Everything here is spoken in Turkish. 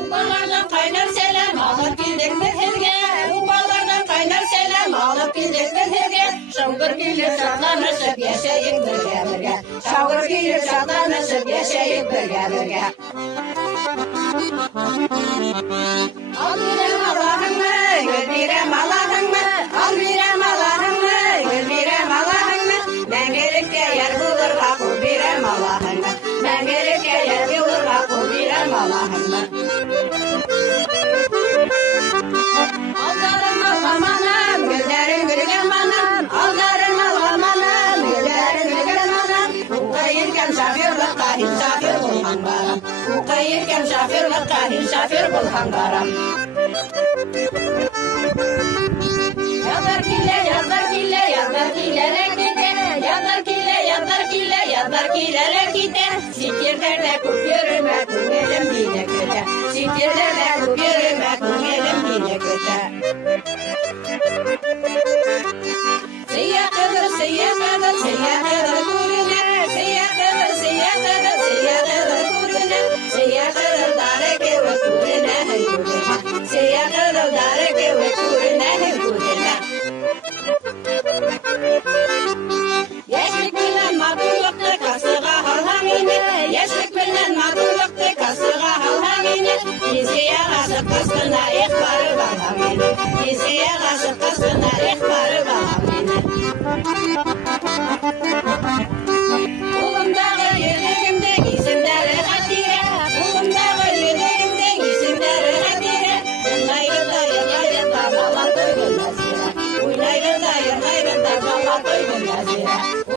Ubalardan kaynar selam alıp gidek meherge. Ubalardan kaynar selam alıp gidek meherge. Şavgır gelir şartlanışıp yaşayıp birge birge. Şavgır gelir şartlanışıp yaşayıp birge birge. Al birem Allah'ımı, gül birem Allah'ımı. Al birem Allah'ımı, gül birem Allah'ımı. Ben gelip de yer bulurga kul birem Allah'ımı. Ben gelip de yer bulurga kul birem Allah'ımı. Aldarım Allah'ım, güllerim gülgen manam. Aldarım Allah'ım, güllerim gülgen manam. Ukayırken şafirlikka himşafir bulhan baram. Ukayırken şafirlikka himşafir bulhan baram. Yazar kille, yazar kille, yazar killeler gide. Yazar kille, yazar kille, yazar killeler gide. Sikirlerde kup yürüme, kungelim dine köte. Sikirlerde kup yürüme, kungelim dine köte. Siyah kıdır, siyah kıdır, siyah kıdır kurune. Siyah kıdır, siyah kıdır, siyah kıdır kurune. Siyah kıdır dareke ve kurune hem kurune. Siyah kıdır dareke ve kurune hem kurune. Yaşlık bilen matulukta kasıga halhamine. Yaşlık bilen matulukta kasıga halhamine. Biziye aşık kastına ihbarı balhamine. Biziye aşık kastına ihbarı balhamine. Kulumdağı yüreğimde isimleri hatire. Kulumdağı yüreğimde isimleri hatire. Uynayır da yırgayır da bala toygun nasira. Uynayır da yırgayır da bala toygun